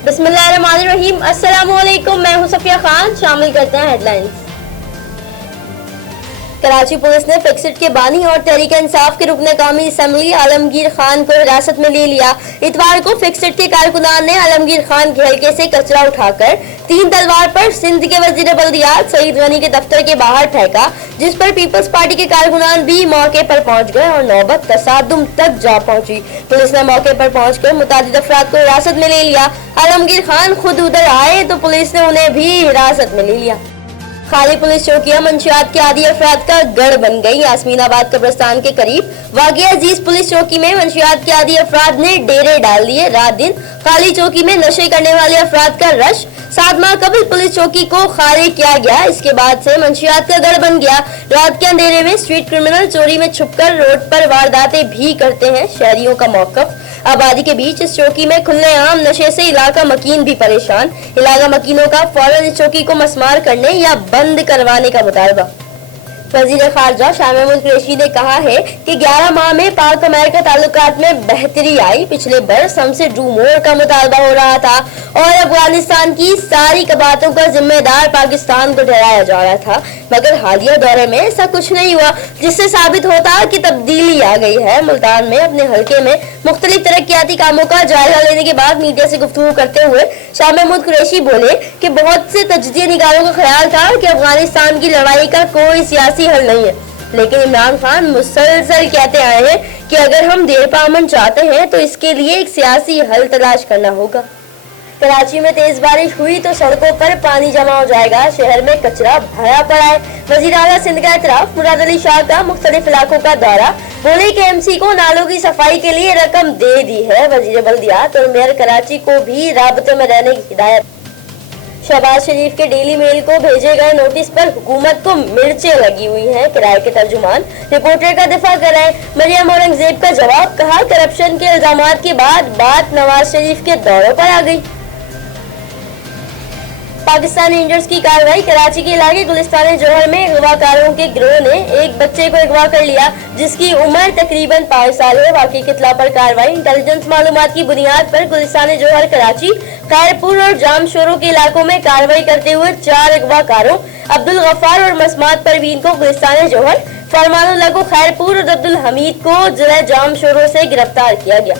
बिस्मिल्लाहिर्रहमानिर्रहीम। अस्सलाम वालेकुम, मैं हूं सफिया खान। शामिल करते हैं हेडलाइंस। कराची पुलिस ने फिक्सिट के बानी और तहरीक इंसाफ के रुकने कौमी असम्बली आलमगीर खान को हिरासत में ले लिया। इतवार को फिक्सिट के कारकुनान ने आलमगीर खान के हल्के से कचरा उठाकर 3 तलवार पर सिंध के वजीर बल्दियात सईद गनी के दफ्तर के बाहर फेंका, जिस पर पीपल्स पार्टी के कारकुनान भी मौके पर पहुंच गए और नौबत तसादुम तक जा पहुंची। पुलिस ने मौके पर पहुंचकर मुतादिद अफराद को हिरासत में ले लिया। आलमगीर खान खुद उधर आए तो पुलिस ने उन्हें भी हिरासत में ले लिया। खाली पुलिस चौकियां मंशियात के आदि अफराद का गढ़ बन गई। यास्मीनाबाद कब्रिस्तान के करीब वाक़िया अजीज पुलिस चौकी में मंशियात के आदि अफराद ने डेरे डाल दिए। रात दिन खाली चौकी में नशे करने वाले अफराद का रश। 7 माह कबल पुलिस चौकी को खाली किया गया। इसके बाद से मंशियात का गढ़ बन गया। रात के अंधेरे में स्ट्रीट क्रिमिनल चोरी में छुपकर रोड पर वारदातें भी करते हैं। शहरियों का मौकफ आबादी के बीच इस चौकी में खुलेआम नशे से इलाका मकीन भी परेशान। इलाका मकीनों का फौरन इस चौकी को मस्मार करने या बंद करवाने का मुतालबा। वजीर खारजा शाह महमूद कुरैशी ने कहा है कि 11 माह में पाक अमेरिका ताल्लुकात में बेहतरी आई। पिछले बरस हमसे डू मोर का मुतालबा हो रहा था और अफगानिस्तान की सारी कबातों का जिम्मेदार पाकिस्तान को ठहराया जा रहा था, मगर हालिया दौरे में ऐसा कुछ नहीं हुआ, जिससे साबित होता कि तब्दीली आ गई है। मुल्तान में अपने हल्के में मुख्तलिफ तरक्याती कामों का जायजा लेने के बाद मीडिया से गुफ्तगू करते हुए शाह महमूद कुरैशी बोले कि बहुत से तजदीद निगारों का ख्याल था कि अफगानिस्तान की लड़ाई का कोई सियासी हल नहीं है, लेकिन इमरान खान मुसलसल कहते आए हैं कि अगर हम देर पा अमन चाहते हैं तो इसके लिए एक सियासी हल तलाश करना होगा। कराची में तेज बारिश हुई तो सड़कों पर पानी जमा हो जाएगा। शहर में कचरा भरा पड़ा है। वजीर आला सिंध का इतराफ मुराद अली शाह का मुख्तलिफ इलाकों का दौरा। बोले कि एमसी को नालों की सफाई के लिए रकम दे दी है। वजीर बल्दियात और मेयर कराची को भी राबते में रहने की हिदायत। शहबाज शरीफ के डेली मेल को भेजे गए नोटिस पर हुकूमत को मिर्चें लगी हुई हैं। किराए के तर्जुमान रिपोर्टर का दिफा कर रहे हैं। मरियम औरंगजेब का जवाब, कहा करप्शन के इल्जामात के बाद बात नवाज शरीफ के दौरों पर आ गई। पाकिस्तानी रेंजर्स की कार्रवाई। कराची के इलाके गुलिस्तान जोहर में अगवाकारों के गिरोह ने एक बच्चे को अगवा कर लिया, जिसकी उम्र तकरीबन 5 साल है। वाकई की इत्तला पर कार्रवाई। इंटेलिजेंस मालूमात की बुनियाद पर गुलिस्तान जोहर, कराची, खैरपुर और जामशोरों के इलाकों में कार्रवाई करते हुए 4 अगवाकारों अब्दुल गफ्फार और मसमात परवीन को गुलिस्तान जोहर, फरमानुल्लाह को खैरपुर और अब्दुल हमीद को जिला जामशोरों से गिरफ्तार किया गया।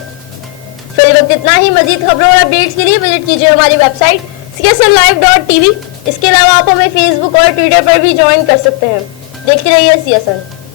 फिर वक्त इतना ही। मजीद खबरों और अपडेट्स के लिए विजिट कीजिए हमारी वेबसाइट CSNlive.tv। इसके अलावा आप हमें फेसबुक और ट्विटर पर भी ज्वाइन कर सकते हैं। देखते रहिए CSN।